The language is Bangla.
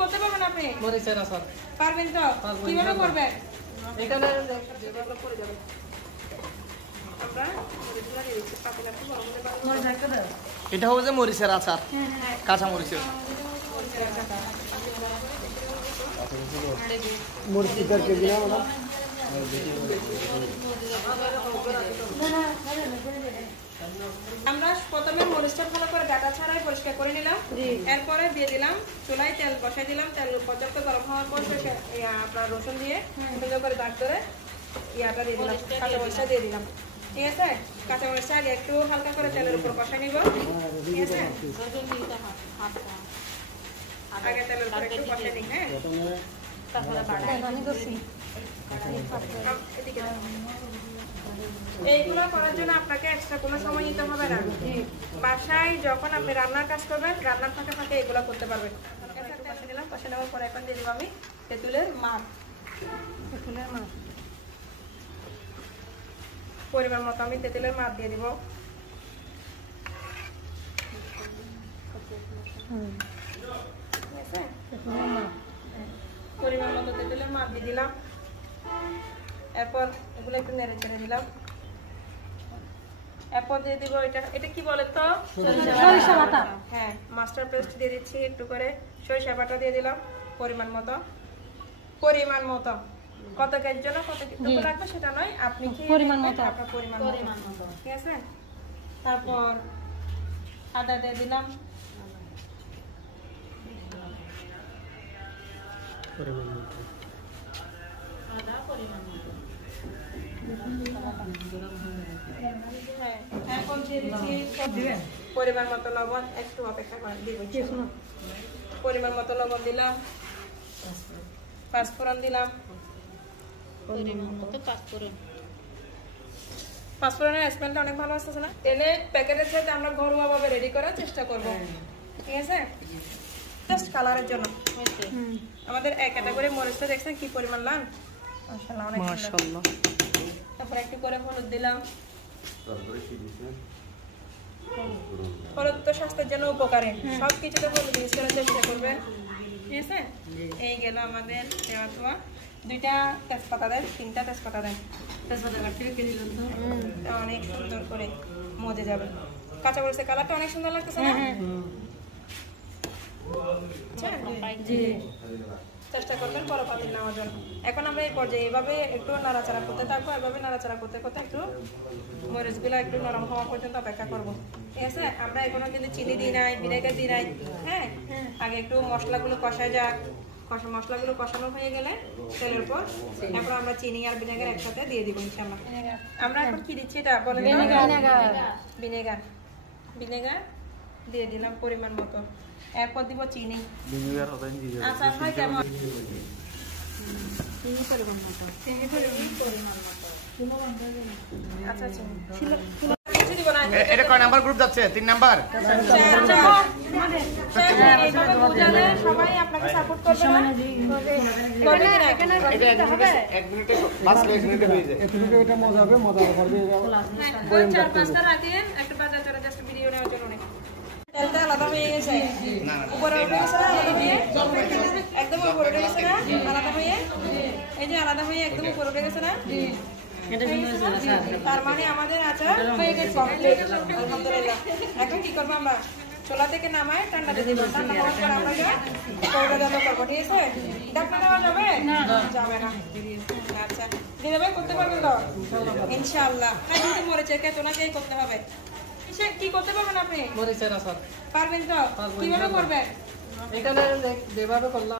করতে পারবেন আপনি? মরিচের আচার পারবেন তো? কিভাবে করবেন? এখানে যেভাবে করে যাবে আমরা মরিচগুলো দিয়ে দিচ্ছি পাতিলা একটু গরম হতে পারবো। এটা হচ্ছে মরিচের আচার, কাঁচা মরিচের। আমরা প্রথমে মরিচটা ভালো করে ডাটা ছাড়াই পরিষ্কার করে নিলাম, এরপরে দিয়ে দিলাম চুলায় তেল বসাই দিলাম। তেল পর্যাপ্ত গরম হওয়ার পর আপনার রসুন দিয়ে সুন্দর করে দাগ ধরে ইয়াটা দিয়ে দিলাম, কাঁচা মরিচটা দিয়ে দিলাম। ঠিক আছে, কাঁচা মরিচটা আগে একটু হালকা করে তেলের উপর কষাই নিব। ঠিক আছে, আগে তেলের উপর একটু কষাই নিই। হ্যাঁ, এইগুলো করার জন্য আপনাকে এক্সট্রা কোনো সময় নিতে হবে না। বাসায় যখন আপনি রান্নার কাজ করবেন, রান্নার ফাঁকে ফাঁকে এগুলো করতে পারবেন। কষে নিলাম, কষে নেওয়ার পর এখন দিয়ে দেবো আমি তেঁতুলের মাছ। পরিমাণ মতো আমি তেঁতুলের মাছ দিয়ে দিব। পরিমাণ মতো তেঁতুলের মাছ দিয়ে দিলাম। এরপর এগুলো একটু নেড়ে চেড়ে দিলাম। এরপর দিয়ে দিব এটা কি বলে তো, সরিষা বাটা। হ্যাঁ, মাস্টার পেস্ট দিয়ে দিচ্ছি একটু করে। সরিষা বাটা দিয়ে দিলাম পরিমাণ মতো। পরিমাণ মতো কত কেজির জন্য কত লাগবে সেটা নয়, আপনি কি পরিমাণ মতো, আপনার পরিমাণ মতো। ঠিক আছে, তারপর আদা দিয়ে দিলাম। এখন দিয়ে দিচ্ছি পরিমাণ মতো লবণ। একটু অপেক্ষা করে দিব। পরিমাণ মতো লবণ দিলাম, পাঁচফোড়ন দিলাম। পাঁচফোড়নের স্মেলটা অনেক ভালো আসতেছে না? এনে প্যাকেটের সাথে আমরা ঘরোয়া ভাবে রেডি করার চেষ্টা করব। ঠিক আছে, জাস্ট কালারের জন্য। আমাদের এক ক্যাটাগরি মরিচটা দেখছেন কি পরিমাণ লাল, মাশাআল্লাহ, অনেক মাশাআল্লাহ। তারপর একটু করে হলুদ দিলাম। হলুদ তো স্বাস্থ্যের জন্য উপকারী, সবকিছুতে হলুদ ইউজ করার চেষ্টা করবেন। ঠিক আছে, এই গেল আমাদের দেওয়া ধোয়া। 2টা তেজপাতা দেন, 3টা তেজপাতা দেন। তেজপাতা কাটতে কিনে নিলাম তো, অনেক সুন্দর করে মজে যাবে। কাঁচা মরিচের কালারটা অনেক সুন্দর লাগতেছে না? চেষ্টা করবেন বড় পাতিল নেওয়ার জন্য। এখন আমরা এই পর্যায়ে এভাবে একটু নাড়াচাড়া করতে থাকবো। এভাবে নাড়াচাড়া করতে করতে একটু মরিচগুলো একটু নরম হওয়া পর্যন্ত অপেক্ষা করবো। ঠিক আছে, আমরা এখনো কিন্তু চিনি দিই নাই, ভিনেগার দিই নাই। হ্যাঁ, আগে একটু মশলাগুলো কষায় যাক। মশলাগুলো কষানো হয়ে গেলে তেলের উপর তারপর আমরা চিনি আর ভিনেগার একসাথে দিয়ে দিব ইনশাআল্লাহ। আমরা এখন কি দিচ্ছি এটা বলেন? ভিনেগার। ভিনেগার দিয়ে দিলাম পরিমাণ মতো। এরপর দিব চিনি। আচ্ছা, হয় কেমন? চিনি পরিমাণ মতো। আচ্ছা, এটা কয় নাম্বার গ্রুপ যাচ্ছে? 3 নাম্বার। সবাই আপনাকে সাপোর্ট করবে। এক মিনিটে বাস 1 মিনিটে হয়ে যায়। এতটুকু এটা মজা হবে, মজা হবে। 4-5টা রাখেন একটা বাজার চলে জাস্ট ভিডিও নেওয়ার জন্য। তেলটা আলাদা হয়ে গেছে, উপরে উঠে গেছে না? একদম উপরে উঠে গেছে না? আলাদা হয়ে, এই যে আলাদা হয়ে একদম উপরে উঠে গেছে না? তার মানে আমাদের আচার হয়ে গেছে কমপ্লিট, আলহামদুলিল্লাহ। এখন কি করবো আমরা? চোলা থেকে নামায় ঠান্ডাতে দিব। ঠান্ডা হওয়ার পর আমরা পৌডার করবো। ঠিক আছে, ঢাকনা দেওয়া যাবে? যাবে না। আচ্ছা, দিদি করতে পারবেন তো ইনশাআল্লাহ? হ্যাঁ, যদি মরিচের কেতনাকেই করতে হবে। কি করতে পারবেন আপনি? মরিচের আচার পারবেন তো? কিভাবে করবেন? এখানে যেভাবে করলাম